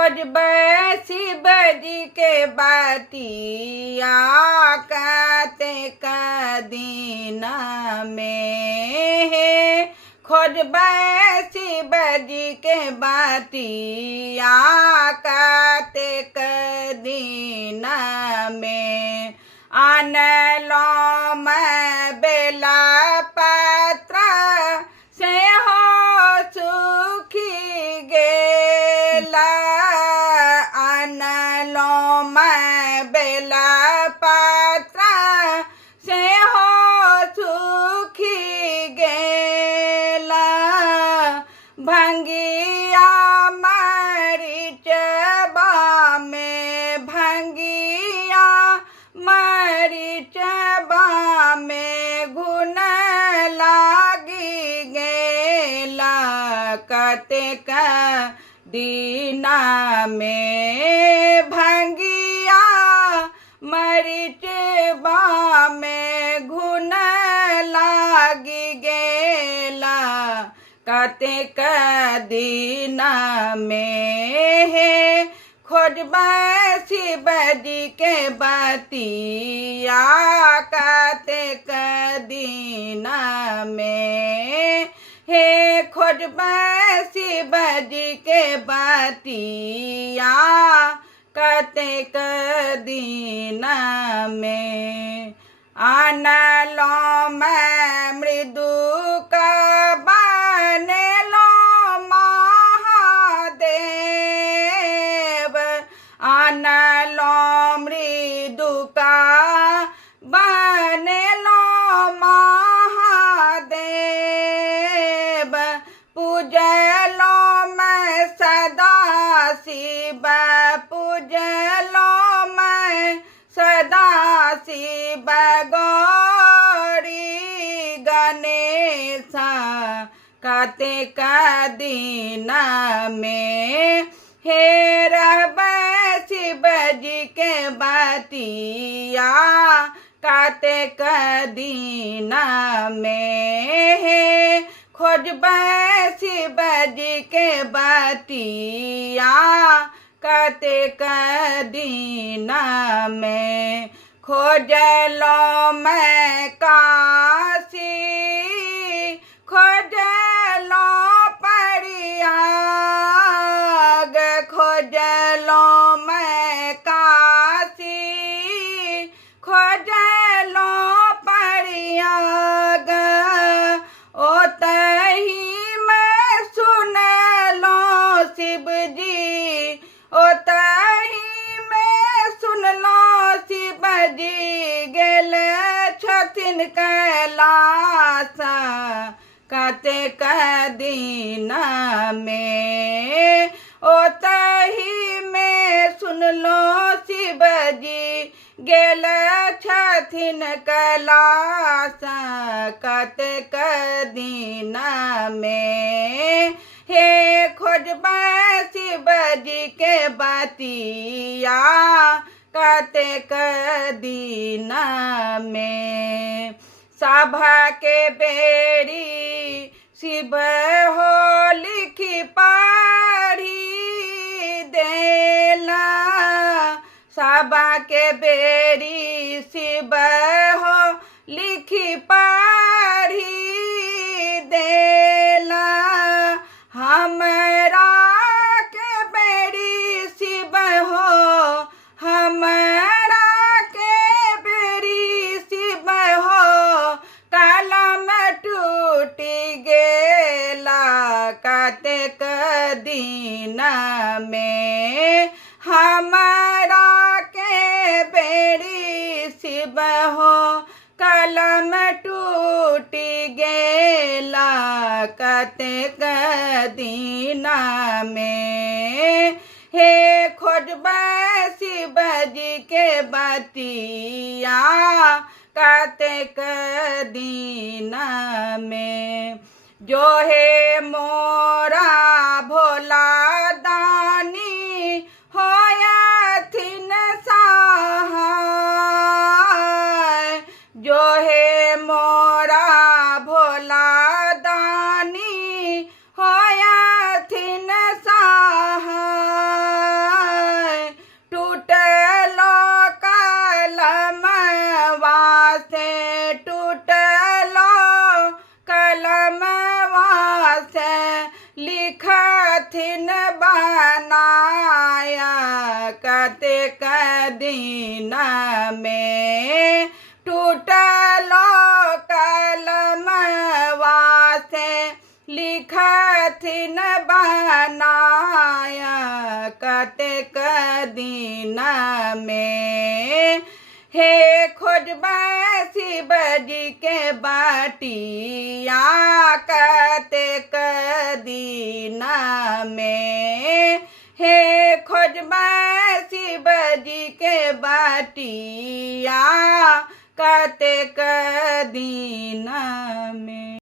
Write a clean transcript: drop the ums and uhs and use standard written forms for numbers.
खोजबै शिव जी के बतिया कतेक दिन में। खोजबै शिव जी के बतिया कतेक दिन में। आनलौं मैं बेला पत्र से हो सुखी गेला। आनलौं मैं बेला पत्र से हो सुखी गेला। भंगिया मरीचबा में भंगिया मरीचबा में घुन लागी गेला। कतेक दीना में भंगिया मरीचबा में घुन लागी गेला। कतेक दीना में खोजबै शिव जी के बतिया कतेक दिन में। हे खोजबै शिव जी के बतिया कतेक दिन में। आनलौं मैं मृदुक बनलौं महादेव। आनलौं मृदुका बनलौं महादेव। पूजलौं मैं सदा शिव पूजलौं मैं सदा शिव गौरी गणेश। कतेक दिन में हे रहबै शिव जी के बतिया कतेक दिन में। हे खोजबै शिव जी के बतिया कतेक दिन में। खोजलौं मैं काशी खोजलौं प्रयाग। खोजलौं मैं काशी खोजलौं प्रयाग। ओतहि मैं सुनलौं शिव जी ओतहि मैं सुनलौं शिव जी गेल छथिन कैलाश। कतेक दिन में ओतहि में सुनलौं शिव जी गेल छथिन कैलाश। कतेक दिन में हे खोजबै शिव जी के बतिया कतेक दिन में। सभके बेरी शिव हो लिखि पढ़ी देला। सभके बेरी शिव हो लिखि पढ़ी देला। हमरा के बेरी शिव हो हमरा के बेरी शिव हो कलम टूटी गेला। कतेक दिन में हमरा के बेरी शिव हो कलम टूटी गेला। कतेक दिन में हे खोजबै शिव जी के बतिया कतेक दिन में। जो हे मोरा भोला दानी होयथिन सहाय। जो हे मोरा भोला दानी होयथिन सहाय। से लिखथिन बनाया कतेक दिन में टूटलो कलमवा से लिखथिन बनाया कतेक दिन में हे खोजबै शिव जी के बटिया कतेक दिन में हे खोजबै शिव जी के बटिया कतेक दिन में।